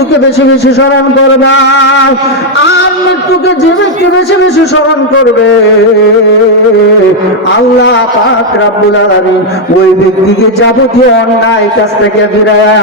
মৃত্যুকে বেশি বেশি স্মরণ করবা। আর মৃত্যুকে যে ব্যক্তি বেশি বেশি স্মরণ করবে আল্লাহ পাক রব্বুল আলামিন ওই ব্যক্তিকে যাবতীয় অন্যায় কাছ থেকে ফিরায়া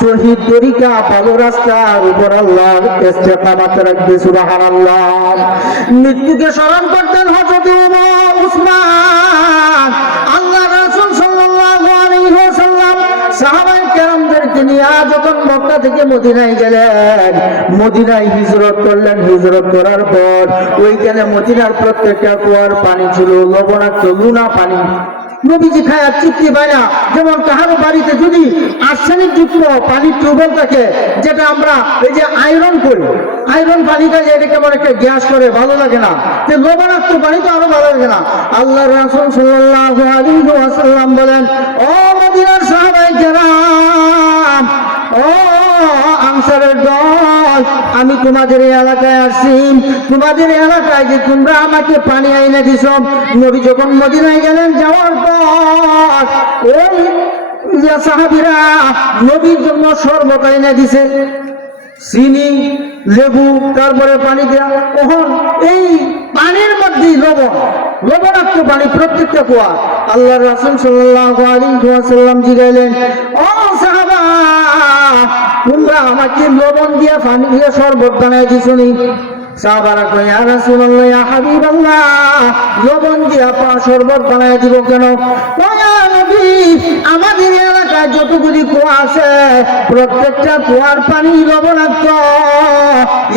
শহীদ তরিকা ভালো রাস্তার উপর আল্লাহর ইস্তেকামাত রাখবে। সুবহানাল্লাহ। মৃত্যুকে স্মরণ করতেন হযরত উসমান। আল্লাহ রাসূল সাল্লাল্লাহু আলাইহি ওয়াসাল্লাম সাহাবায়ে কেরামদেরকে নিয়ে যখন মক্কা থেকে মদিনায় গেলেন, মদিনায় হিজরত করলেন। হিজরত করার পর ওইখানে মদিনার প্রত্যেকটা কুয়ার পানি ছিল লবণাক্ত লুনা পানি। নবীজি খায়ার তৃপ্তি পায় না। যেমন কাহারো বাড়িতে যদি আর্সেনিক যুক্ত পানির টিউবওয়েল থাকে, যেটা আমরা এই যে আয়রন করি, আয়রন পানিটা যে এটা কেমন একটা গ্যাস করে, ভালো লাগে না। লবণাক্ত পানি তো আরো ভালো লাগে না। আল্লাহ রাসূল সাল্লাল্লাহু আলাইহি ওয়াসাল্লাম বলেন, ও মদিনার সাহাবায়ে কেরাম, ও আনসারের দল, আমি তোমাদের এই এলাকায় আসছি। তোমাদের এলাকায় যে তোমরা আমাকে পানি আইনা দিছ। নবী যখন মদিনায় গেলেন, যাওয়ার পর ওই সাহাবীরা নবীর জন্য শরবত আইনা দিছে, চিনি, লেবু, তারপরে পানি দেয়া। তখন এই পানির মধ্যেই লবণাক্ত পানি প্রত্যেকটা কুয়া। আল্লাহ রাসূল সাল্লাল্লাহু আলাইহি ওয়াসাল্লাম জিগাইলেন, ও সাহাবা, তোমরা আমাকে লবণ দিয়া পানি দিয়ে শরবত বানাই দিছনি? সাহাবারা কয়, ইয়া রাসূলুল্লাহ, ইয়া হাবিবাল্লাহ, লবণ দিয়া শরবত বানাই দিব কেন? আমাদের এলাকায় যতগুলি কুয়া আছে প্রত্যেকটা কুয়ার পানি লবণাক্ত,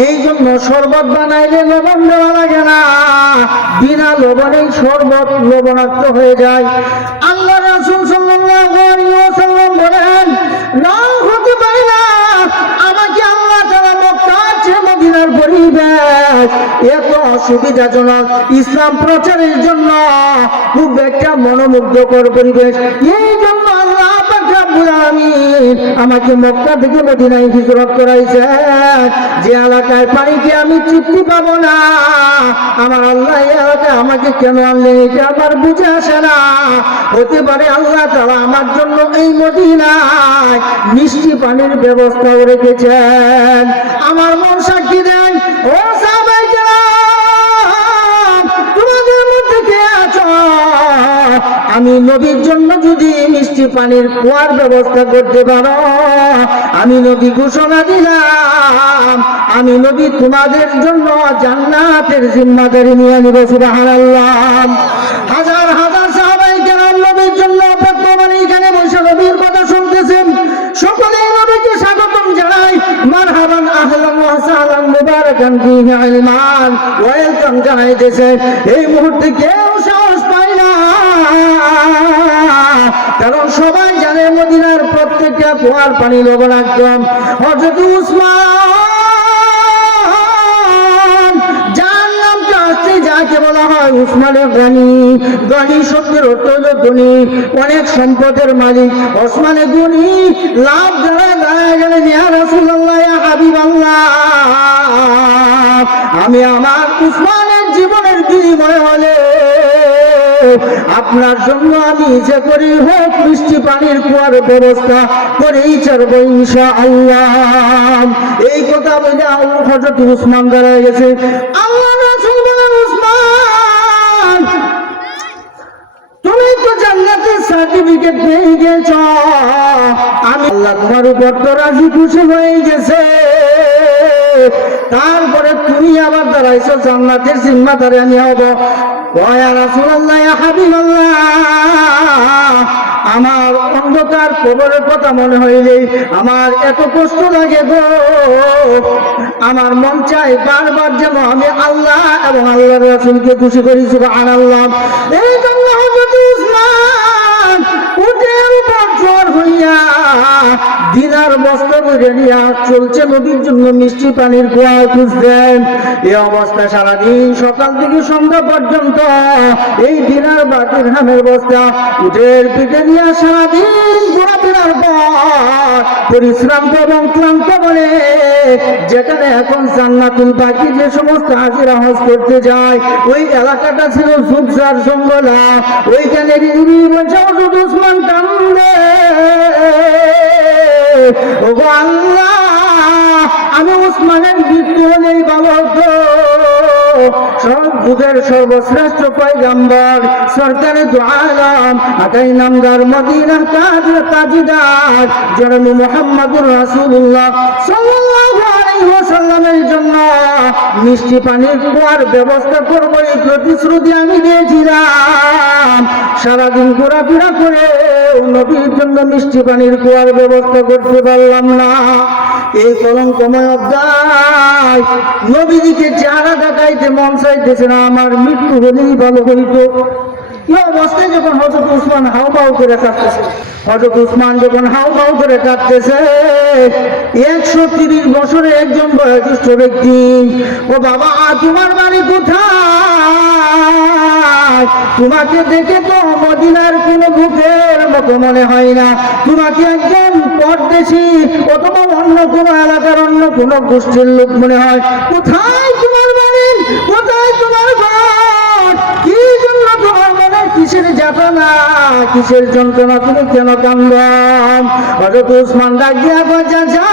এই জন্য শরবত বানাইলে লবণ দেওয়া লাগে না, বিনা লবণেই শরবত লবণাক্ত হয়ে যায়। আল্লাহ রাসূল সাল্লাল্লাহু আলাইহি ওয়াসাল্লাম বলেন, না, হতে পারে না। আমাকে আল্লাহ তাআলা মক্কা ছেড়ে মদিনার পরিবেশ এত অসুবিধাজনক, ইসলাম প্রচারের জন্য খুব একটা মনোমুগ্ধকর পরিবেশ, এই জন্য আল্লাহ পাক রব্বুল আলামিন আমাকে মক্কা থেকে মদিনায় হিজরত করাইছে। যে এলাকায় পানিতে আমি তৃপ্তি পাবো না, আমার আল্লাহ এই এলাকায় আমাকে কেন আনলেন এটা আমার বুঝে আসে না। হতে পারে আল্লাহ তাআলা আমার জন্য এই মদিনায় মিষ্টি পানির ব্যবস্থাও রেখেছেন। আমার মন সাক্ষী দেন, ও সাহাবায়ে কেরাম, তোমাদের মধ্যে কে আছো আমি নবীর জন্য যদি মিষ্টি পানির কুয়ার ব্যবস্থা করতে পারো, আমি নবী ঘোষণা দিলাম, আমি নবী তোমাদের জন্য জান্নাতের জিম্মাদারি নিয়ে নিব। সুবহানাল্লাহ। হাজার হাজার সাহাবায়ে কেরাম নবীর জন্য বর্তমানে এখানে বসে নবীর কথা শুনতেছেন। সকলেই নবীকে স্বাগতম জানাই, মারহাবান, আহলান ওয়া সাহলান, মুবারাকান ফিহি, ইলমান, ওয়েলকাম জানাইতেছে। এই মুহূর্তে কেউ সাহস পায় না, কারণ সবাই জানে মদিনার প্রত্যেকটা কুয়ার পানি লবণাক্ত। হযরত উসমান, যার নামটা আসছে, যাকে বলা হয় উসমানে গনি, গনি শব্দের অর্থ হল ধনী, অনেক সম্পদের মালিক। ওসমানে গনি লাভ দাঁড়ায় গেলেন, ইয়া রাসূলুল্লাহ, ইয়া হাবিবাল্লাহ, আমি আমার উসমানের জীবনের বিনিময় হলে আপনার জন্য আমি যে করি হোক মিষ্টি পানির কুয়ার ব্যবস্থা করেই ছাড়বো ইনশাআল্লাহ। এই কথা বলে হযরত উসমান দাঁড়ায় গেছে। আল্লাহ রাসূল বলেন, উসমান, তুমি তো জান্নাতের সার্টিফিকেট পেয়ে গেছো, আমি আল্লাহ তোমার উপর তো রাজি খুশি হয়ে গেছে, তারপরে তুমি আবার দাঁড়াইছো জান্নাতের জিম্মাদারি আমি হব। ইয়া রাসূলুল্লাহ, ইয়া হাবিবাল্লাহ, আমার অন্ধকার কবরের কথা মনে হইলেই আমার এত কষ্ট লাগে গো, আমার মন চাই বারবার যেন আমি আল্লাহ এবং আল্লাহর রাসূলকে খুশি করি। সুবহানাল্লাহ। এই জন্য হযরত উসমান উটের উপর জোর হইয়া দিনার বস্তা করে নিয়ে চলছে নবীর জন্য মিষ্টি পানির কুয়া খুঁজতেন। এই অবস্থা সারাদিন সকাল থেকে সন্ধ্যা পর্যন্ত এই দিনার বা দিরহামের বস্তা উটের পিঠে নিয়ে সারাদিন ঘোরাফেরার পর পরিশ্রান্ত এবং ক্লান্ত বলে যেখানে এখন জান্নাতুল বাকি যে সমস্ত হাজিরা হজ করতে যায়, ওই এলাকাটা ছিল ঝোপঝাড় জঙ্গলা, ওইখানে উসমান কান্দে, ওগো আল্লাহ, উসমানের মৃত্যু হলেই ভালো হতো। সব যুগের সর্বশ্রেষ্ঠ পয়গম্বর সরকারে দু আলম আকাই নামদার মদিনার তাজদার জনাব মুহাম্মদুর রাসূলুল্লাহ সাল্লাল্লাহু আলাইহি ওয়াসাল্লামের জন্য মিষ্টি পানির কুয়ার ব্যবস্থা করব এই প্রতিশ্রুতি আমি দিয়েছিলাম। সারাদিন ঘোরাফেরা করে নবীর জন্য মিষ্টি পানির কুয়ার ব্যবস্থা করতে পারলাম না। এই কলঙ্কময় অধ্যায় নবীজিকে চেহারা দেখাইতে মন চাইতেছে না, আমার মৃত্যু হলেই ভালো হইতো। এই অবস্থায় যখন হযরত উসমান হাউমাউ করে কাঁদতেছে, হযরত উসমান যখন হাউমাউ করে কাঁদতেছে, 130 বছরের একজন বয়োজ্যেষ্ঠ ব্যক্তি, ও বাবা তোমার বাড়ি কোথায়? তোমাকে দেখে তো মদিনার কোন বুকের মতো মনে হয় না, তোমাকে একজন পরদেশী অথবা অন্য কোন এলাকার অন্য কোন গোষ্ঠীর লোক মনে হয়। কোথায় তোমার বাড়ি? কোথায় তোমার ঘর? কি জন্য তোমার মনে কিসের যাতনা, কিসের যন্ত্রণা, তুমি কেন কান্দ? হযরত উসমান ডাক দিয়া কয়, চাচা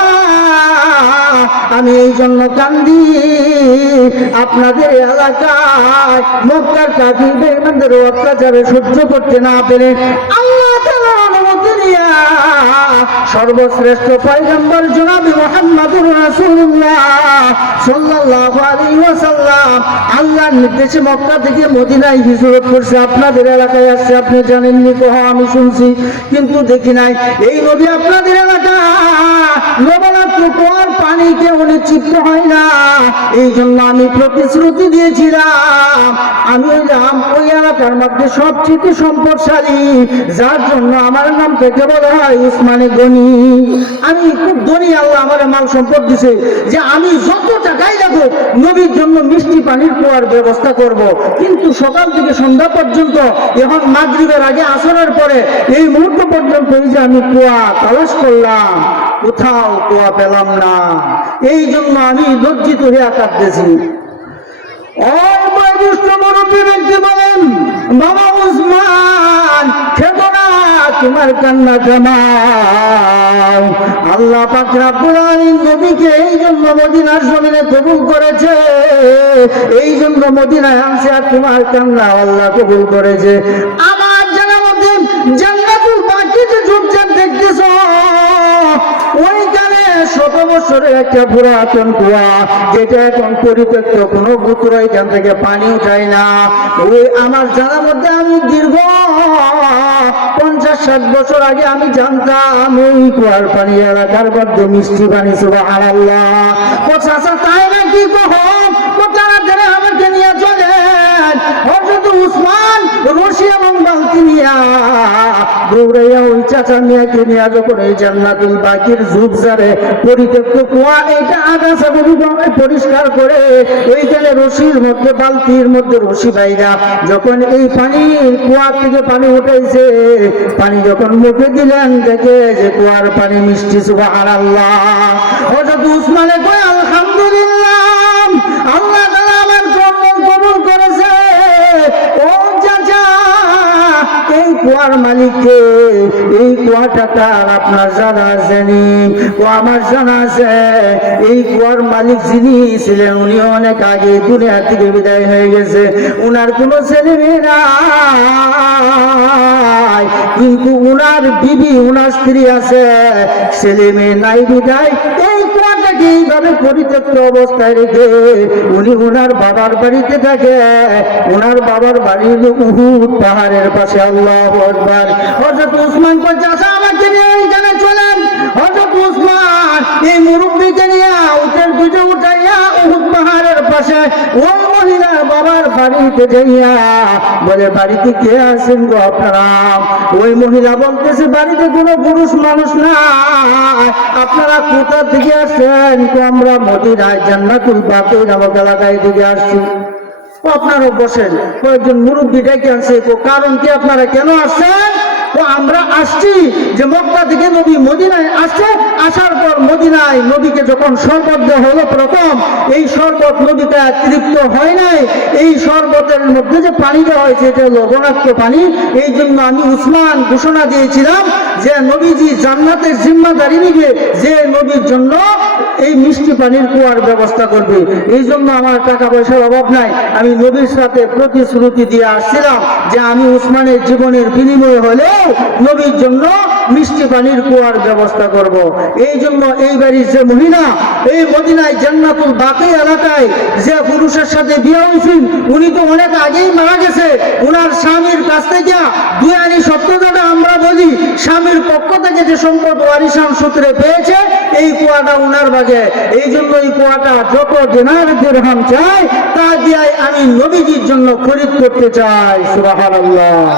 আমি এই জন্য কান্দি, আপনাদের এলাকায় মক্কার কাফিরদের অত্যাচারে সহ্য করতে না পেরে আল্লাহ তাআলার অনুমতি দিয়া সর্বশ্রেষ্ঠ পয়গম্বর জনাব মুহাম্মদুর রাসূলুল্লাহ সাল্লাল্লাহু আলাইহি ওয়াসাল্লাম আল্লাহর নির্দেশে মক্কা থেকে মদিনায় হিজরত করছে, আপনাদের এলাকায় আসছে। আপনি জানেননি? কহ আমি শুনছি কিন্তু দেখি নাই। এই নবী আপনাদের এলাকা লবণাক্ত কুয়ার পানিকে অনিচ্ছিন্ন হয় না, এই জন্য আমি প্রতিশ্রুতি দিয়েছিলাম আমি হইলাম ওই এলাকার মধ্যে সবচেয়ে সম্পদশালী, যার জন্য আমার নাম থেকে বলা হয় উসমানে গনি। আমি খুব ধনী, আল্লাহ আমার মাল সম্পদ দিছে যে আমি যত টাকাই লাগো নবীর জন্য মিষ্টি পানির কুয়ার ব্যবস্থা করব। কিন্তু সকাল থেকে সন্ধ্যা পর্যন্ত, এখন মাগরিবের আগে আসরের পরে এই মুহূর্ত পর্যন্ত এই যে আমি কুয়া তালাশ করলাম, কোথাও কুয়া পেলাম না। এই জন্য আমি লজ্জিত হয়ে কাঁদতেছি। মুরব্বী ব্যক্তি বলেন, বাবা উসমান খেতো না, তোমার কান্না থামাও। আল্লাহ পাক রব্বুল আলামিন নবীকে এই জন্য মদিনার জমিনে কবুল করেছে, এই জন্য মদিনায় আনছে, আর তোমার কান্না আল্লাহ কবুল করেছে। আমার জানার মধ্যে জান্নাতুল বাকি যে ঝোপঝাড় দেখতেছ, ওইখানে 100 বছরের একটা পুরাতন কুয়া, যেটা এখন পরিত্যক্ত, কোনো পুত্র এখান থেকে পানি উঠায় না। ওই আমার জানার মধ্যে আমি দীর্ঘ 50-60 বছর আগে আমি জানতাম ওই কুয়ার পানি এলাকার মধ্যে মিষ্টি পানি। সুবহানাল্লাহ। ও চাচা তাই নাকি? কখন তাড়াতাড়ি আমাকে নিয়ে চলেন। হযরত উসমান রশি এবং বালতি নিয়া দৌড়াইয়া ওই চাচা মিয়াকে নিয়ে যখন এই জান্নাতুল বাকির ঝোপঝাড়ে পরিত্যক্ত কুয়া, এটা আগাছা পরিষ্কার করে ওইখানে রশির মধ্যে, বালতির মধ্যে রশি বাইরা যখন এই পানি কুয়ার থেকে পানি উঠাইছে, পানি যখন মুখে দিলেন দেখে যে কুয়ার পানি মিষ্টি। সুবহানাল্লাহ। হযরত উসমানে কয়, আলহামদুলিল্লাহ, আল্লাহ তাআলা আমার কবুল করেছে। ও চাচা, এই কুয়ার মালিককে, এই কুয়াটা কার আপনার জানা আছেনি? ও আমার জানা আছে। এই কুয়ার মালিক যিনি ছিলেন উনি অনেক আগে দুনিয়া থেকে বিদায় হয়ে গেছে, উনার কোনো ছেলে মেয়ে নাই, কিন্তু উনার বিবি, উনার স্ত্রী আছে, ছেলে মেয়ে নাই বিদায় এই কুয়াটাকে এইভাবে পরিত্যক্ত অবস্থায় রেখে উনি উনার বাবার বাড়িতে থাকে। উনার বাবার বাড়ি উহুদ পাহাড়ের পাশে। আল্লাহু আকবার। হযরত উসমান কয়, চাচা আমাকে নিয়ে ওইখানে চলেন। হযরত উসমান এই মুরব্বীকে নিয়ে উটের পিঠে উঠাইয়া উহুদ পাহাড়ের পাশে ওই মহিলার বাবার বাড়িতে যাইয়া বলে, বাড়িতে কে আছেন গো আপনারা? ওই মহিলা বলতেছে, বাড়িতে কোনো পুরুষ মানুষ নাই, আপনারা কোথা থেকে আসছেন? আমরা মদিনায় জান্নাতুল বাকি নামক এলাকায় থেকে আসছি। আপনারা বসেন। কয়েকজন মুরব্বী ডেকে আনছে, কারণ কি আপনারা কেন আসছেন? তো আমরা আসছি যে মক্কা থেকে নবী মদিনায় আসছে, আসার পর মদিনায় নবীকে যখন শরবত দেওয়া হলো প্রথম, এই শরবত নবীকে তৃপ্ত হয় নাই। এই শরবতের মধ্যে যে পানি দেওয়া হয়েছে এটা লবণাক্ত পানি। এই জন্য আমি উসমান ঘোষণা দিয়েছিলাম যে নবীজি জান্নাতের জিম্মাদারি নিবে, যে নবীর জন্য এই মিষ্টি পানির কুয়ার ব্যবস্থা করবে। এই জন্য আমার টাকা পয়সার অভাব নাই, আমি নবীর সাথে প্রতিশ্রুতি দিয়ে আসছিলাম যে আমি উসমানের জীবনের বিনিময় হলেও নবীর জন্য মিষ্টি পানির কুয়ার ব্যবস্থা করব। এই জন্য এই বাড়ির যে মহিলা এই মদিনায় জান্নাতুল বাকি এলাকায় যে পুরুষের সাথে বিয়ে হয়েছেন, উনি তো অনেক আগেই মারা গেছে। উনার স্বামীর কাছ থেকে দুয়ানি সত্যতাটা আমরা বলি, স্বামীর পক্ষ থেকে যে সম্পদ ওয়ারিসান সূত্রে পেয়েছে এই কুয়াটা উনার বাগে। এই জন্য এই কুয়াটা যত দিনার দিরহাম চাই তা দিয়ে আমি নবীজির জন্য খরিদ করতে চাই। সুবহানাল্লাহ।